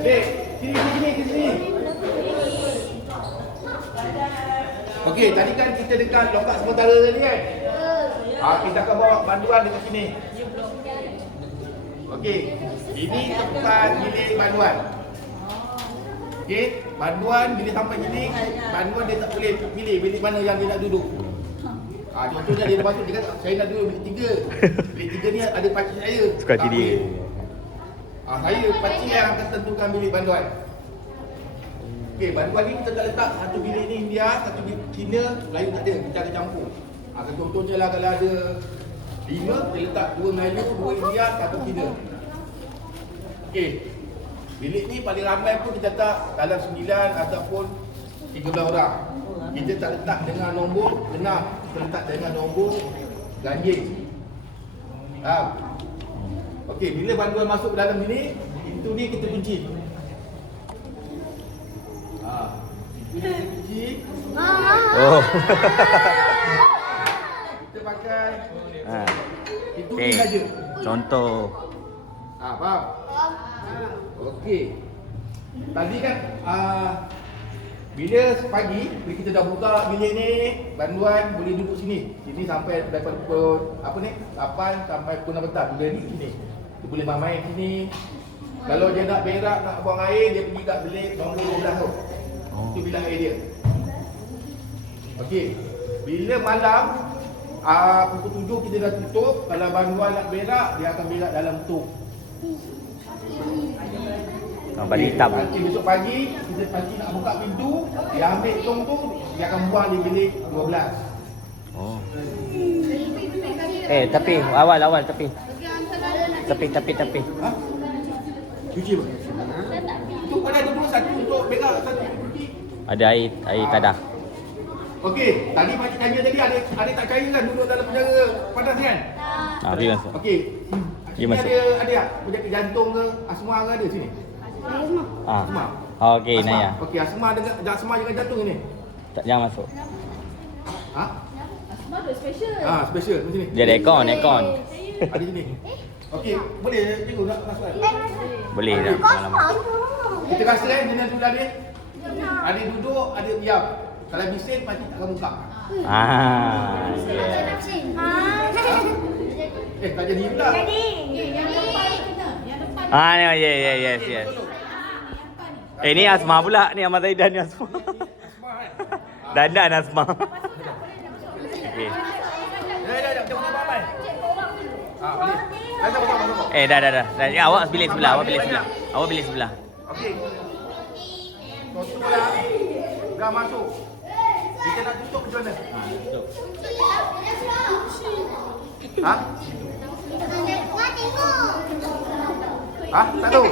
Dek, sini. Okey, tadi kan kita dekat lokak sementara tadi kan? Kita akan bawa banduan dekat sini. Okey, ini tempat bilik banduan. Okey, banduan bila sampai sini, banduan dia tak boleh pilih bilik mana yang dia nak duduk. Contohnya dia masuk, dia kata saya nak duduk bilik 3. Bilik 3 ni ada pakcik saya. Suka hati dia. Saya pakcik yang akan tentukan bilik banduan. Okey, banduan ni kita tak letak satu bilik ni India, satu bilik Cina, Melayu tak ada, kita akan campur. Contohnya lah kalau ada 5, dia letak 2 Melayu, 2 India, 1 Cina. Okey, bilik ni paling ramai pun kita letak dalam 9 ataupun 13 orang. Kita tak letak dengan nombor genap, kita letak dengan nombor ganjil. Okey, bila banduan masuk ke dalam sini, pintu ni kita kunci. Kita kunci. Oh. Kita pakai pintu Okey. ni saja. Contoh. Faham? Okey. Tadi kan bila pagi, bila kita dah buka bilik ni, banduan boleh duduk sini. Sini sampai daripada pukul 8 sampai pukul 6 petang. Bila ni sini. Dia boleh main sini. Kalau dia nak berak, nak buang air, dia pergi kat bilik nombor 12 tu. Itu bilik air dia. Okey. Bila malam pukul 7 kita dah tutup. Kalau banduan nak berak, dia akan berak dalam tong. Balik hitam. Nanti besok pagi, kita pakcik nak buka pintu, dia ambil tong tu, dia akan buang di bilik 12. Oh. Tapi awal tepi. Tepi. Cuci apa? Itu ada dua, satu untuk berak, satu untuk cuci. Ada air tadah. Okey, tadi pakcik tanya tadi, ada tak cair kan duduk dalam penjara panas kan? Pergi masuk. Okey. Pergi Sini masuk. ada tak? Penyakit jantung ke? Asma ke ada sini? Asma. Okey, Naya. Okey, asma dengan jantung ini. Tak, jangan masuk. Asma tu special. Special di sini. Dia ada aircon. Ada sini. Okey, boleh tengok nak masuk. Boleh dah pengalaman. Kita rasa kan dengan tulang dia. Ada duduk, ada diam. Kalau bising pakcik tak akan buka. Tak jadi pula. Yes. Ni Asma pula. Ni Ahmad Zaidan ni Asma. Dandan Asma. Okey. Dah, jangan papai. Boleh. Masuk. Dah. Awak pilih sebelah. Awak pilih sebelah. Okey. Contohlah dah masuk. Kita nak tutup macam mana? Tutup. Tak tahu.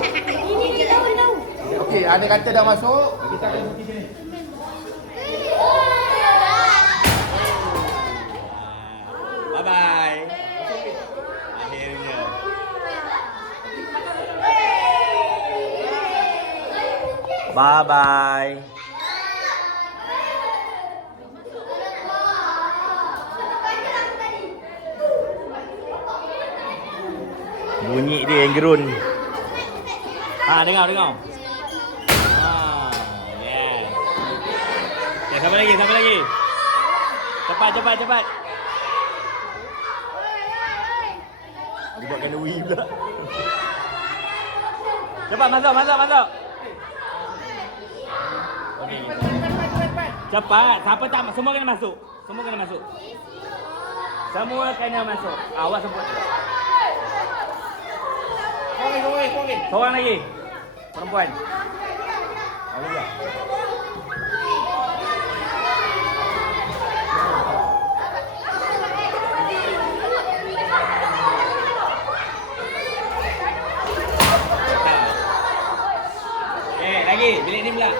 Okey, ada kata dah masuk, kita akan kunci sini. Bye. Akhirnya. Bye. Bunyi dia yang gerun. Dengar. Yes. Siapa lagi? Cepat. Dia buat kena wee pula. Cepat masuk. Okey. Cepat. Siapa tak semua kena masuk. Semua kena masuk. Awak sebut. Seorang lagi. Perempuan. Boleh. Lagi. Bilik ni pula.